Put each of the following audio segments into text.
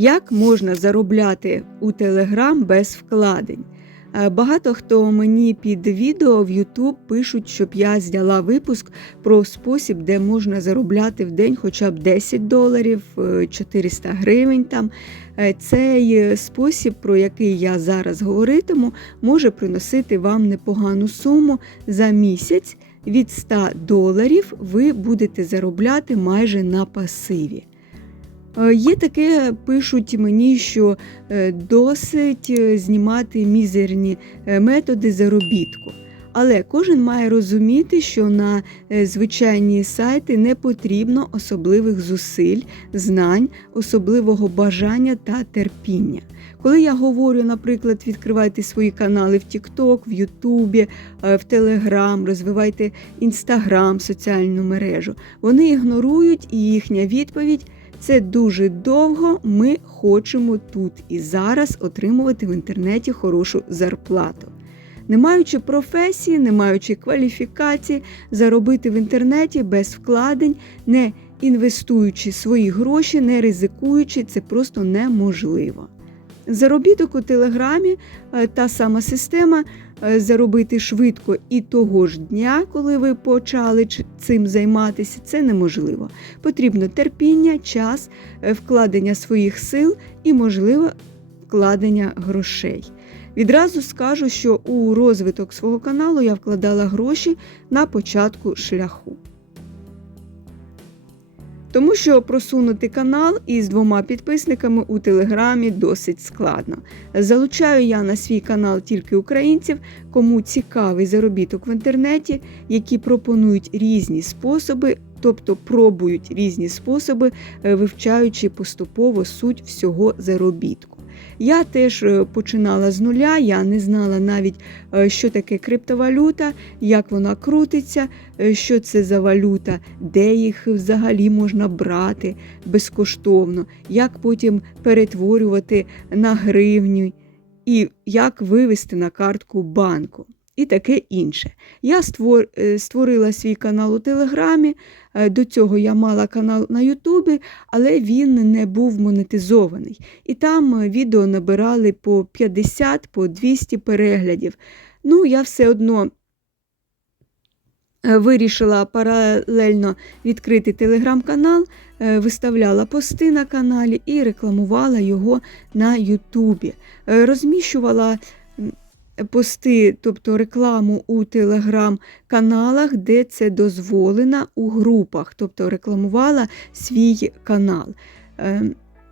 Як можна заробляти у Телеграм без вкладень? Е, Багато хто мені під відео в YouTube пишуть, щоб я зняла випуск про спосіб, де можна заробляти в день хоча б 10 доларів, е, 400 гривень. Там Е, цей е, спосіб, про який я зараз говоритиму, може приносити вам непогану суму за місяць. Від 100 доларів ви будете заробляти майже на пасиві. Е, Є таке, пишуть мені, що е, досить е, знімати мізерні методи заробітку. Але кожен має розуміти, що на звичайні сайти не потрібно особливих зусиль, знань, особливого бажання та терпіння. Коли я говорю, наприклад, відкривайте свої канали в TikTok, в Ютубі, в Telegram, розвивайте Instagram, соціальну мережу, вони ігнорують і їхня відповідь це дуже довго. Ми хочемо тут і зараз отримувати в інтернеті хорошу зарплату. Не маючи професії, не маючи кваліфікації, заробити в інтернеті без вкладень, не інвестуючи свої гроші, не ризикуючи, це просто неможливо. Заробіток у Телеграмі е, та сама система е, заробити швидко і того ж дня, коли ви почали цим займатися, це неможливо. Потрібно терпіння, час, е, вкладення своїх сил і, можливо, вкладення грошей. Відразу скажу, що у розвиток свого каналу я вкладала гроші на початку шляху. Тому що просунути канал із двома підписниками у Телеграмі досить складно. Залучаю я на свій канал тільки українців, кому цікавий заробіток в інтернеті, які пропонують різні способи, тобто пробують різні способи, е, вивчаючи поступово суть всього заробітку. Я теж е, починала з нуля, я не знала навіть, е, що таке криптовалюта, як вона крутиться, е, що це за валюта, де їх взагалі можна брати безкоштовно, як потім перетворювати на гривню і як вивести на картку банку. І таке інше. Я е, створила свій канал у Телеграмі. е, До цього я мала канал на Ютубі, але він не був монетизований. І там е, відео набирали по 50, по 200 переглядів. Ну, я все одно вирішила паралельно відкрити телеграм-канал, виставляла пости на каналі і рекламувала його на Ютубі. Розміщувала пости, тобто рекламу у телеграм-каналах, де це дозволено у групах, тобто рекламувала свій канал. Е,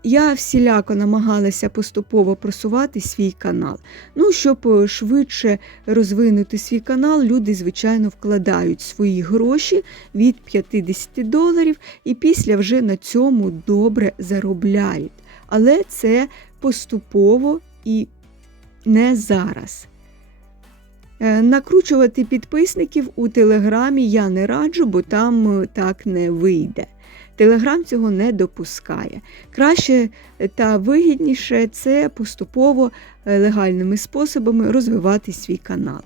Я всіляко намагалася поступово просувати свій канал. Ну, щоб швидше розвинути свій канал, люди, звичайно, вкладають свої гроші від 50 доларів і після вже на цьому добре заробляють. Але це поступово і не зараз. Е, Накручувати підписників у Телеграмі я не раджу, бо там е, так не вийде. Телеграм цього не допускає. Краще та вигідніше це поступово е, легальними способами розвивати свій канал.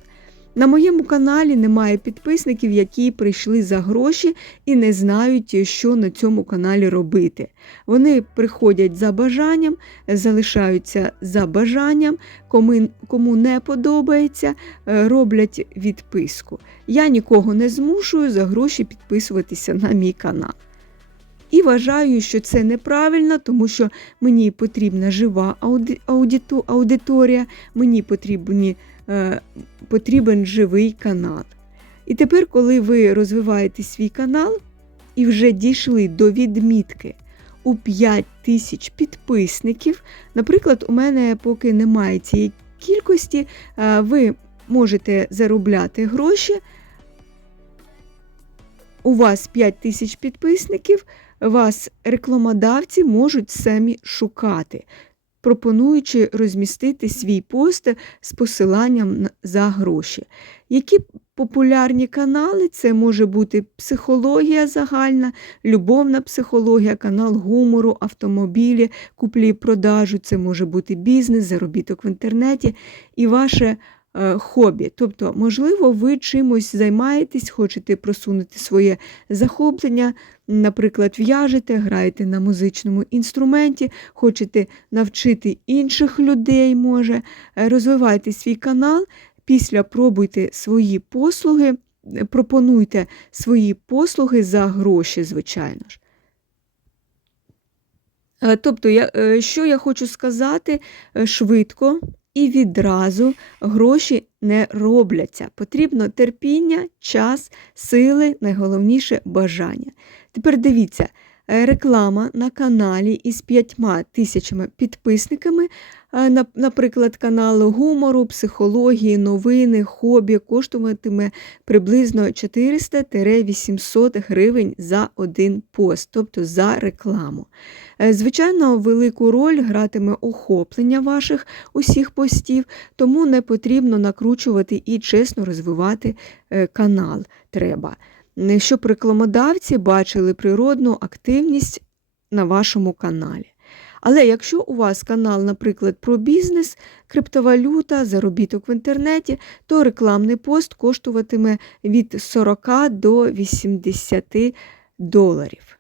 На моєму каналі немає підписників, які прийшли за гроші і не знають, що на цьому каналі робити. Вони приходять за бажанням, залишаються за бажанням, кому, кому не подобається, е, роблять відписку. Я нікого не змушую за гроші підписуватися на мій канал. І вважаю, що це неправильно, тому що мені потрібна жива аудиторія, мені потрібні, потрібен живий канал. І тепер, коли ви розвиваєте свій канал і вже дійшли до відмітки у 5 тисяч підписників, наприклад, у мене поки немає цієї кількості, е, ви можете заробляти гроші. У вас 5 тисяч підписників, вас рекламодавці можуть самі шукати, пропонуючи розмістити свій пост з посиланням за гроші. Які популярні канали? Це може бути психологія загальна, любовна психологія, канал гумору, автомобілі, куплі і продажу, це може бути бізнес, заробіток в інтернеті. І ваше хобі. Тобто, можливо, ви чимось займаєтесь, хочете просунути своє захоплення, наприклад, в'яжете, граєте на музичному інструменті, хочете навчити інших людей, може, е, розвивайте свій канал, після пробуйте свої послуги, е, пропонуйте свої послуги за гроші, звичайно ж. Е, Тобто, е, що я хочу сказати, е, швидко і відразу гроші не робляться. Потрібно терпіння, час, сили, найголовніше бажання. Тепер дивіться, реклама на каналі із п'ятьма тисячами підписниками, е, наприклад, каналу гумору, психології, новини, хобі, коштуватиме приблизно 400-800 гривень за один пост, тобто за рекламу. Е, Звичайно, велику роль гратиме охоплення ваших усіх постів, тому не потрібно накручувати і чесно розвивати е, канал треба, щоб рекламодавці бачили природну активність на вашому каналі. Але якщо у вас канал, наприклад, про бізнес, криптовалюта, заробіток в інтернеті, то рекламний пост коштуватиме від 40 до 80 доларів.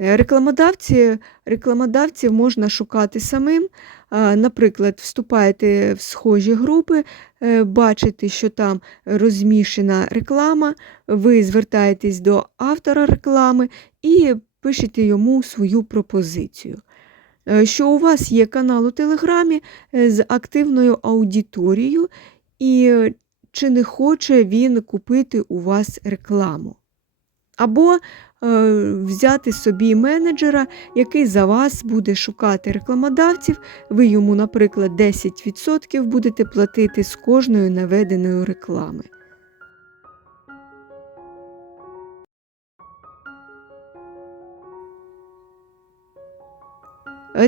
Е, Рекламодавці, рекламодавців можна шукати самим. Наприклад, вступаєте в схожі групи, е, бачите, що там розміщена реклама, ви звертаєтесь до автора реклами і пишете йому свою пропозицію. Е, Що у вас є канал у Телеграмі е, з активною аудиторією, і чи не хоче він купити у вас рекламу. Або е, взяти собі менеджера, який за вас буде шукати рекламодавців, ви йому, наприклад, 10% будете платити з кожної наведеної реклами.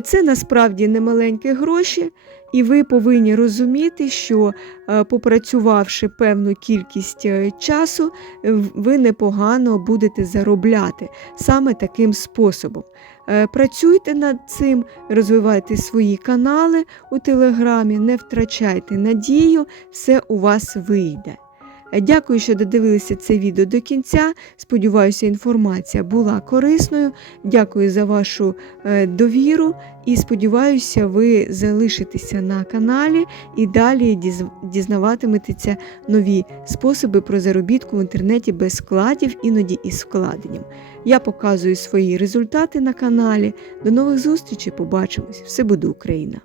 Це насправді немаленькі гроші, і ви повинні розуміти, що е, попрацювавши певну кількість е, часу, е, ви непогано будете заробляти саме таким способом. Е, Працюйте над цим, розвивайте свої канали у Телеграмі, не втрачайте надію, все у вас вийде. Дякую, що додивилися це відео до кінця. Сподіваюся, інформація була корисною. Дякую за вашу е, довіру і сподіваюся, ви залишитеся на каналі і далі діз- дізнаватиметеся нові способи про заробітку в інтернеті без вкладів, іноді із вкладенням. Я показую свої результати на каналі. До нових зустрічей, побачимось! Все буде Україна!